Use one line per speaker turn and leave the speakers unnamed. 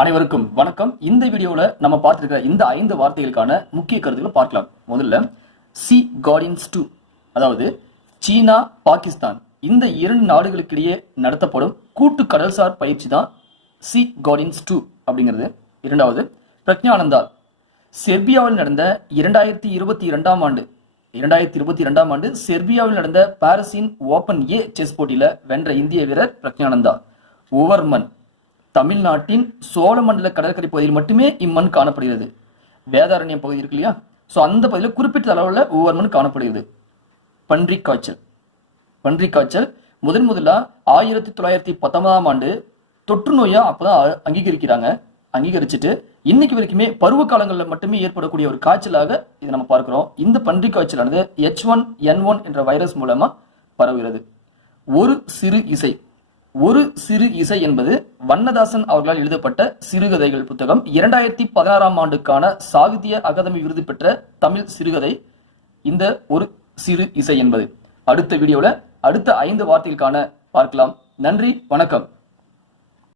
அனைவருக்கும் வணக்கம். இந்த வீடியோவில் நம்ம பார்த்துருக்கிற இந்த ஐந்து வார்த்தைகளுக்கான முக்கிய கருத்துக்களை பார்க்கலாம். முதல்ல சி கார்டின்ஸ் டூ அதாவது சீனா பாகிஸ்தான் இந்த இரண்டு நாடுகளுக்கிடையே நடத்தப்படும் கூட்டு கடல்சார் பயிற்சி தான் சி கார்டின்ஸ் டூ அப்படிங்கிறது. இரண்டாவது பிரக்ஞானந்தா. செர்பியாவில் நடந்த இரண்டாயிரத்தி இருபத்தி இரண்டாம் ஆண்டு இரண்டாயிரத்தி இருபத்தி இரண்டாம் ஆண்டு செர்பியாவில் நடந்த பாரிஸின் ஓபன் ஏ செஸ் போட்டியில் வென்ற இந்திய வீரர் பிரக்ஞானந்தா. ஓவர்மன். தமிழ்நாட்டின் சோழமண்டல கடற்கரை பகுதியில் மட்டுமே இம்மண் காணப்படுகிறது. வேதாரண்யம் பகுதி இருக்கு இல்லையா? ஸோ அந்த பகுதியில் குறிப்பிட்ட அளவில் ஒவ்வொரு மண் காணப்படுகிறது. பன்றி காய்ச்சல் பன்றி காய்ச்சல் முதன் முதலாக ஆயிரத்தி தொள்ளாயிரத்தி பத்தொன்பதாம் ஆண்டு தொற்று நோயா அப்பதான் அங்கீகரிக்கிறாங்க. அங்கீகரிச்சுட்டு இன்னைக்கு வரைக்குமே பருவ காலங்களில் மட்டுமே ஏற்படக்கூடிய ஒரு காய்ச்சலாக இதை நம்ம பார்க்கிறோம். இந்த பன்றி காய்ச்சலானது எச் ஒன் என் ஒன் என்ற வைரஸ் மூலமா பரவுகிறது. ஒரு சிறு இசை. ஒரு சிறு இசை என்பது வண்ணதாசன் அவர்களால் எழுதப்பட்ட சிறுகதைகள் புத்தகம். இரண்டாயிரத்தி பதினாறாம் ஆண்டுக்கான சாகித்ய அகாதமி விருது பெற்ற தமிழ் சிறுகதை இந்த ஒரு சிறு இசை என்பது. அடுத்த வீடியோவில் அடுத்த ஐந்து வார்த்தைகளுக்கான பார்க்கலாம். நன்றி வணக்கம்.